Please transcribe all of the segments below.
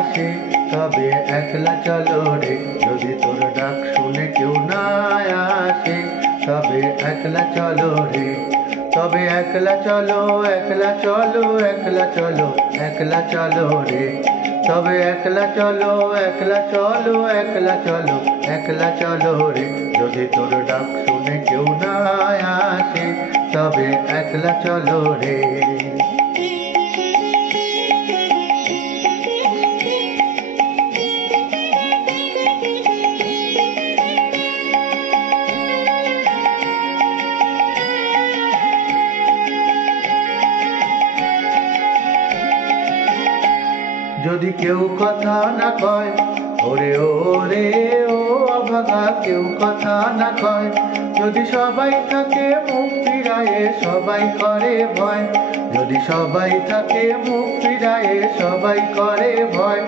আসে তবে একলা চলো রে। যদি তোর ডাক শুনে কেউ না আসে তবে একলা চলো রে। তবে একলা চলো, একলা চলো, একলা চলো, একলা চলো রে। তবে একলা চলো, একলা চলো, একলা চলো, একলা চলো রে। যদি তোর ডাক শুনে কেউ না আসে তবে একলা চলো রে। যদি কেউ কথা না কয়, ওরে ওরে ও অভাগা, কেউ কথা না কয়। যদি সবাই থাকে মুখ ফিরায়ে সবাই করে ভয়। যদি সবাই থাকে মুখ ফিরায়ে সবাই করে ভয়।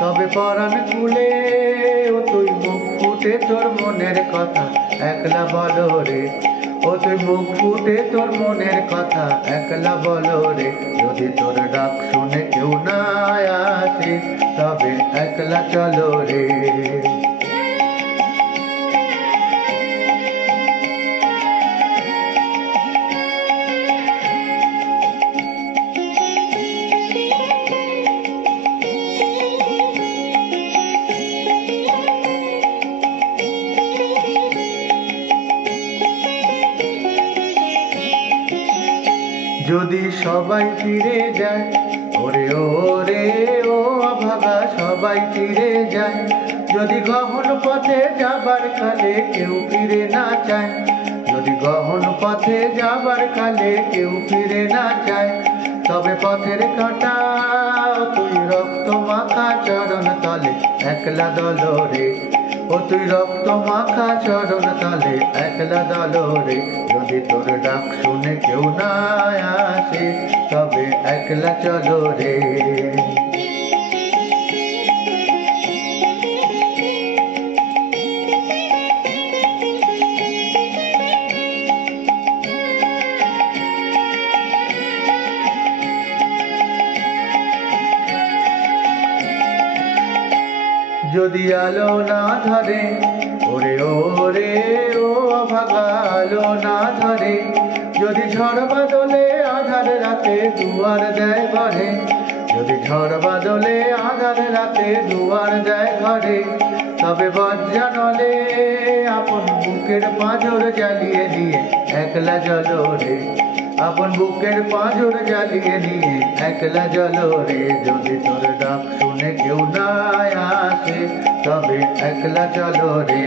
তবে পরাণ খুলে ও তুই মুখ ফুটে তোর মনের কথা একলা বলো রে। ও তুই মুখ ফুটে তোর মনের কথা একলা বলো রে। যদি তোর ডাক শুনে কেউ না আসে তবে একলা চলো রে। যদি সবাই ফিরে যায়, ওরে ওরে ও অভাগা সবাই ফিরে যায়। যদি গহন পথে যাবার কালে কেউ ফিরে না চায়। যদি গহন পথে যাবার কালে কেউ ফিরে না চায়। তবে পথের কাঁটা তুই রক্ত মাখা চরণ তলে একলা দলো রে। ও তুই রক্ত মাখা চরণ তলে একলা দলো রে। যদি তোর ডাক শুনে কেউ না আসে তবে একলা চলো রে। যদি আলো না ধরে, ওরে ওরে ও অভাগা আলো না ধরে। যদি ঝড় বাদলে আধার রাতে দুয়ার দেয় ঘরে। যদি ঝড় বাদলে আধার রাতে দুয়ার দেয় ঘরে। তবে বজ্জা নলে আপন বুকের পাঁজর জ্বালিয়ে নিয়ে একলা চলো রে। আপন বুকের পাঁজর জ্বালিয়ে নিয়ে একলা চলো রে। যদি তোর ডাক শুনে কেউ না আসে তবে একলা চলো রে।